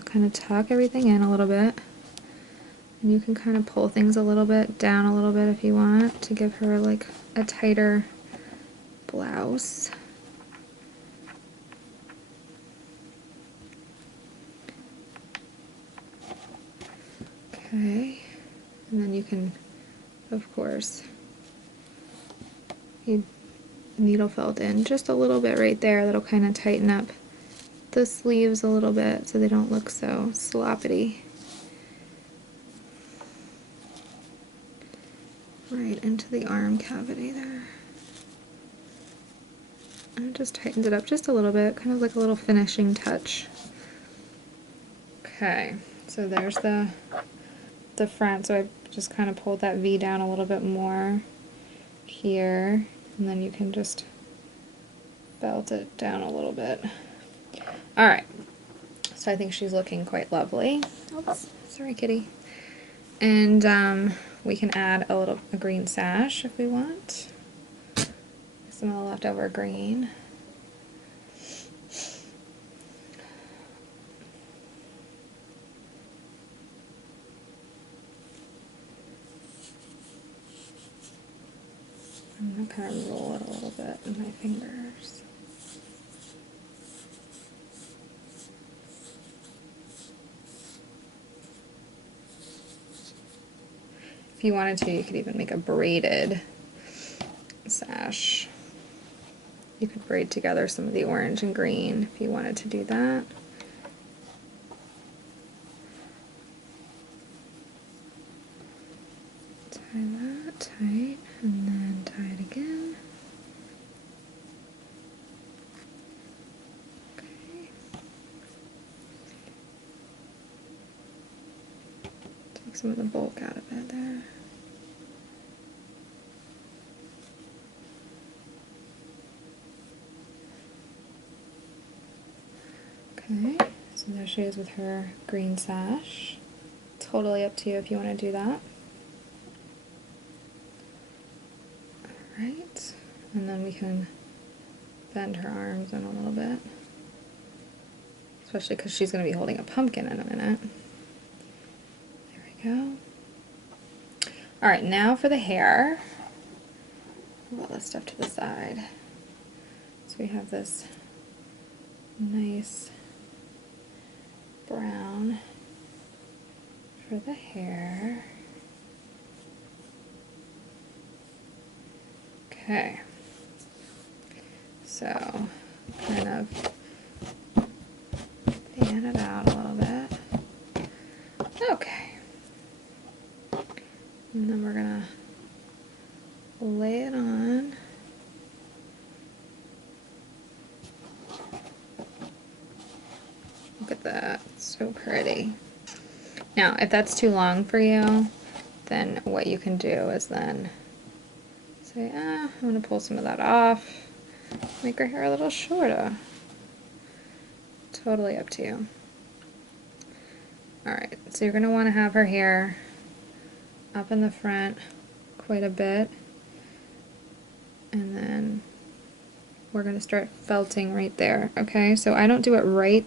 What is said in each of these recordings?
to kind of tuck everything in a little bit. And you can kind of pull things a little bit down a little bit if you want to give her like a tighter blouse. Okay, and then you can, of course, you needle felt in just a little bit right there. That'll kind of tighten up the sleeves a little bit so they don't look so sloppy. Right into the arm cavity there. And it just tightens it up just a little bit, kind of like a little finishing touch. Okay, so there's the front, so I just kind of pulled that V down a little bit more here, and then you can just belt it down a little bit. Alright, so I think she's looking quite lovely. Oops, sorry kitty. And we can add a green sash if we want. Some of the leftover green. I'm going to kind of roll it a little bit in my fingers. If you wanted to, you could even make a braided sash. You could braid together some of the orange and green if you wanted to do that. Tie that tight, and then tie it again. Okay. Take some of the bulk out of it there. Okay, so there she is with her green sash. Totally up to you if you want to do that. Alright, and then we can bend her arms in a little bit. Especially because she's going to be holding a pumpkin in a minute. There we go. Alright, now for the hair. Move all this stuff to the side. So we have this nice brown for the hair. Okay, so kind of fan it out a little bit. Okay, and then we're gonna lay it on. Look at that, so pretty. Now, if that's too long for you, then what you can do is then say, I'm going to pull some of that off, make her hair a little shorter. Totally up to you. Alright, so you're going to want to have her hair up in the front quite a bit, and then we're going to start felting right there, okay? So I don't do it right,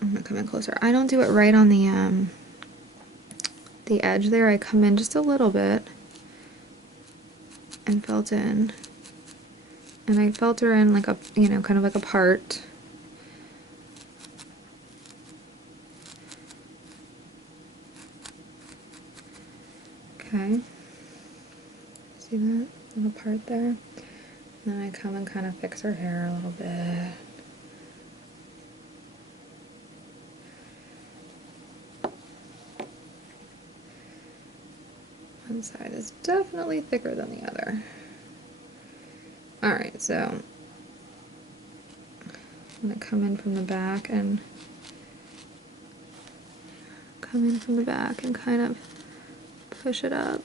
I'm going to come in closer, I don't do it right on the edge there. I come in just a little bit and felt in, and I felt her in like a, you know, kind of like a part. Okay, see that little part there? And then I come and kind of fix her hair a little bit. One side is definitely thicker than the other. Alright, so I'm going to come in from the back and kind of push it up.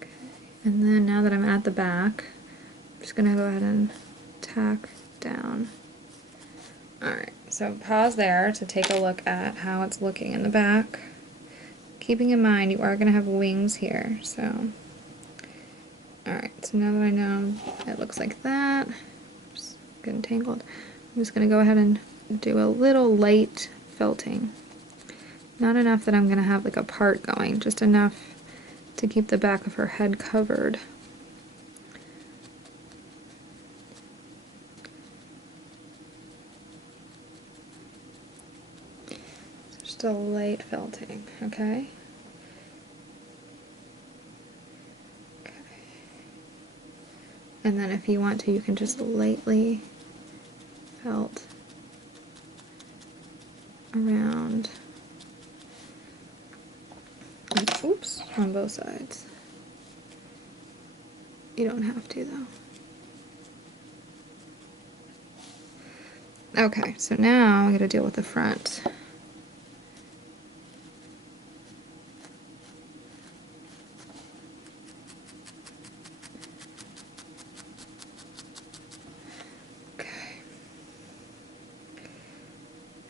Okay, and then now that I'm at the back, I'm just going to go ahead and tack down. Alright, so pause there to take a look at how it's looking in the back. Keeping in mind you are going to have wings here, so. Alright, so now that I know it looks like that, oops, getting tangled. I'm just going to go ahead and do a little light felting. Not enough that I'm going to have like a part going, just enough to keep the back of her head covered. So just a light felting, okay? Okay. And then if you want to, you can just lightly felt around, oops, on both sides. You don't have to though. Okay, so now I gotta deal with the front. Okay.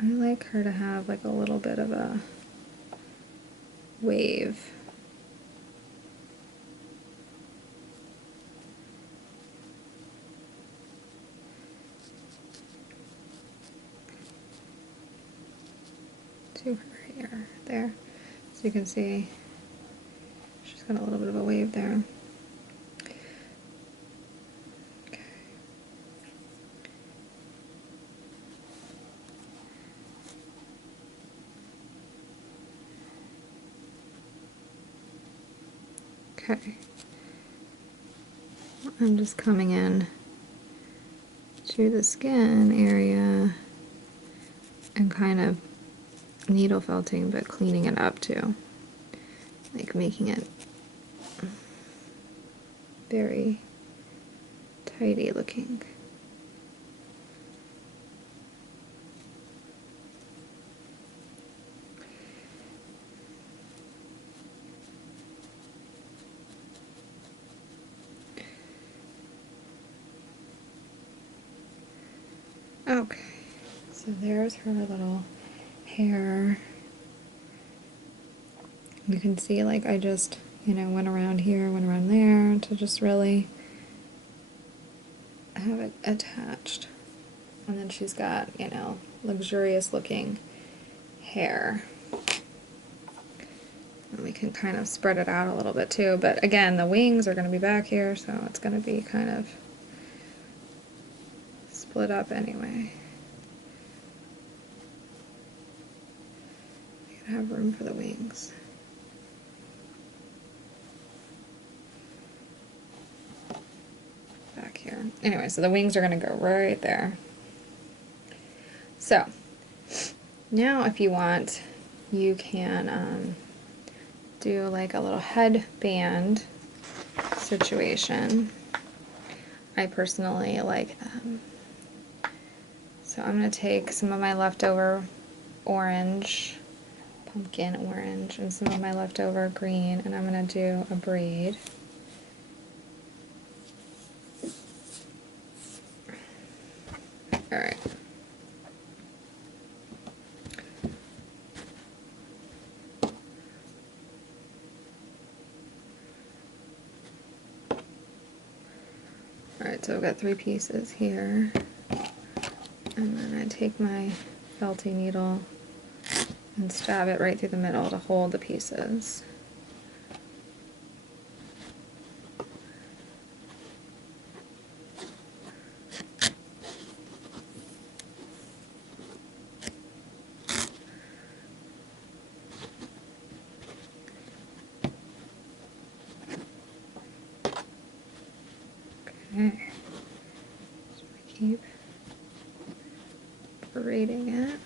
I like her to have like a little bit of a wave. To her hair there. So you can see she's got a little bit of a wave there. Okay. Okay. I'm just coming in to the skin area and kind of needle felting, but cleaning it up too. Like making it very tidy looking. Okay, so there's her little hair. You can see like I just, went around here, went around there to just really have it attached. And then she's got, luxurious looking hair. And we can kind of spread it out a little bit too, but again, the wings are going to be back here, so it's going to be kind of split up anyway. You gotta have room for the wings. Back here. Anyway, so the wings are going to go right there. So, now if you want, you can do like a little headband situation. I personally like them. So I'm going to take some of my leftover orange, pumpkin orange, and some of my leftover green, and I'm going to do a braid. Alright. Alright, so I've got 3 pieces here. And then I take my felting needle and stab it right through the middle to hold the pieces. Okay. So I keep braiding it.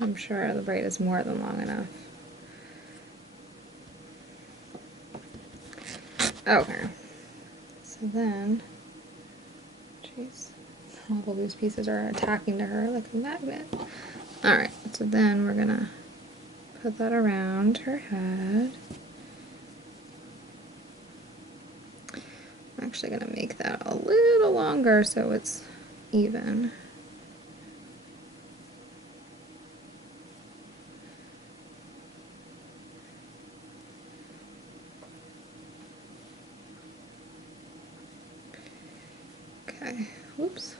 I'm sure the braid is more than long enough. Okay, so then, jeez, all the loose pieces are attacking to her like a magnet. Alright, so then we're gonna put that around her head. I'm actually gonna make that a little longer so it's even. Okay, whoops.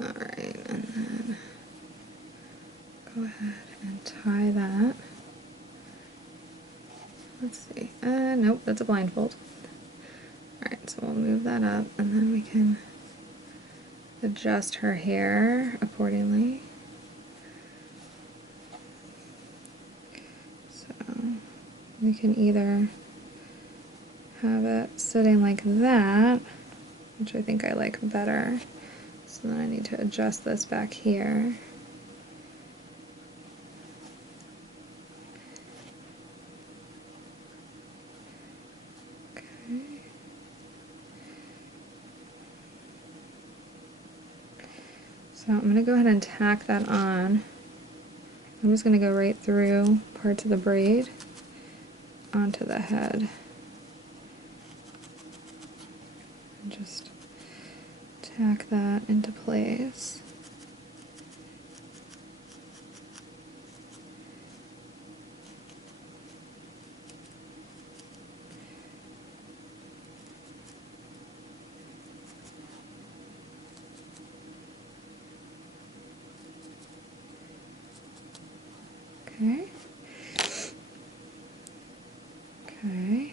Alright, and then go ahead and tie that. Let's see. Nope, that's a blindfold. Alright, so we'll move that up and then we can adjust her hair accordingly. So we can either have it sitting like that, which I think I like better. So then I need to adjust this back here. Okay. So I'm going to go ahead and tack that on. I'm just going to go right through parts of the braid onto the head. And just tack that into place. Okay. Okay.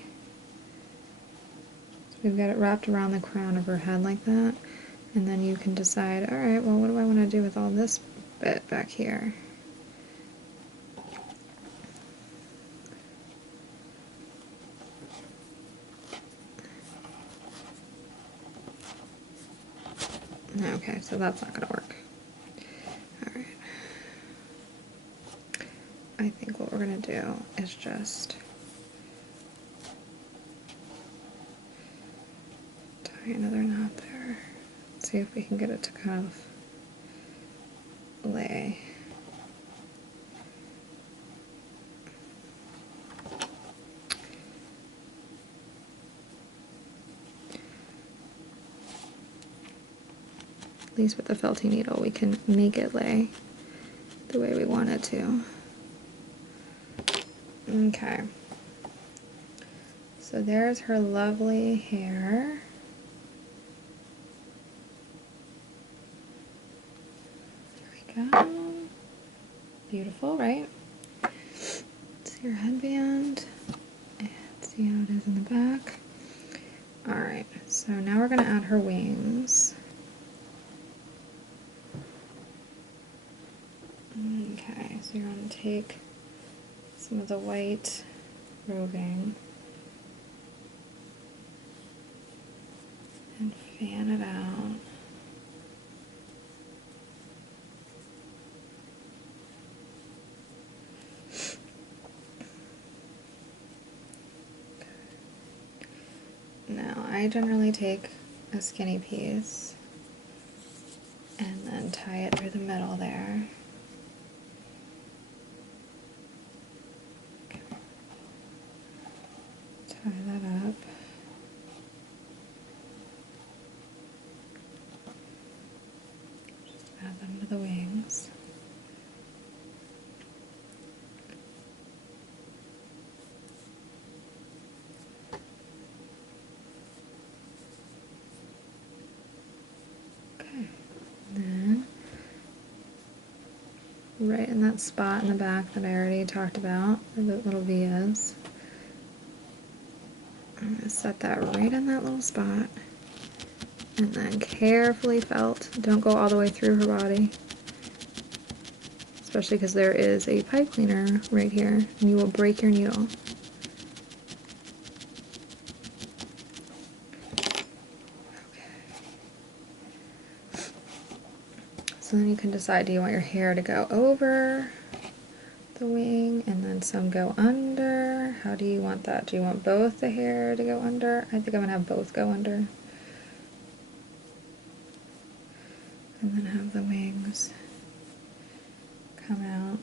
So we've got it wrapped around the crown of her head like that. And then you can decide, alright, well, what do I want to do with all this bit back here? Okay, so that's not going to work. Alright. I think what we're going to do is just tie another knot there. See if we can get it to kind of lay. At least with the felting needle we can make it lay the way we want it to. Okay. So there's her lovely hair. There we go. Beautiful, right? See your headband. And see how it is in the back. Alright, so now we're going to add her wings. Okay, so you're going to take some of the white roving and fan it out. Now, I generally take a skinny piece and then tie it through the middle there. Okay. Tie that up. Just add them to the wings. Then, right in that spot in the back that I already talked about, where the little V is, I'm going to set that right in that little spot, and then carefully felt. Don't go all the way through her body, especially because there is a pipe cleaner right here, and you will break your needle. So then you can decide, do you want your hair to go over the wing and then some go under? How do you want that? Do you want both the hair to go under? I think I'm gonna have both go under. And then have the wings come out.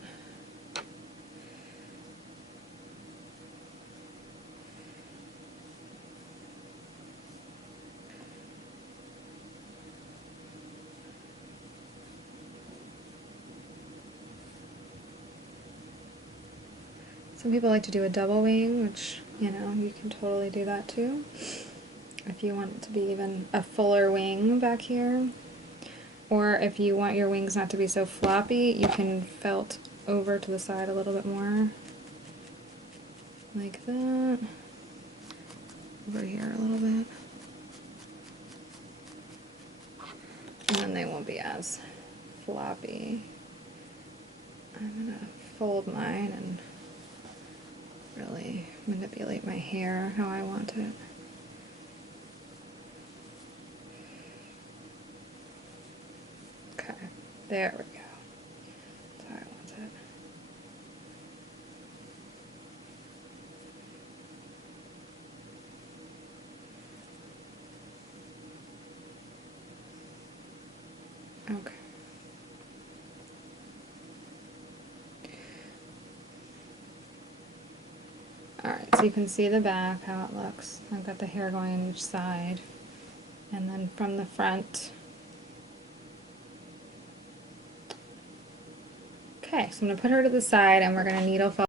Some people like to do a double wing, which, you know, you can totally do that too. If you want it to be even a fuller wing back here. Or if you want your wings not to be so floppy, you can felt over to the side a little bit more. Like that. Over here a little bit. And then they won't be as floppy. I'm gonna fold mine and really manipulate my hair how I want it. Okay, there we go. That's how I want it. Okay. Alright, so you can see the back, how it looks. I've got the hair going on each side. And then from the front. Okay, so I'm going to put her to the side and we're going to needle follow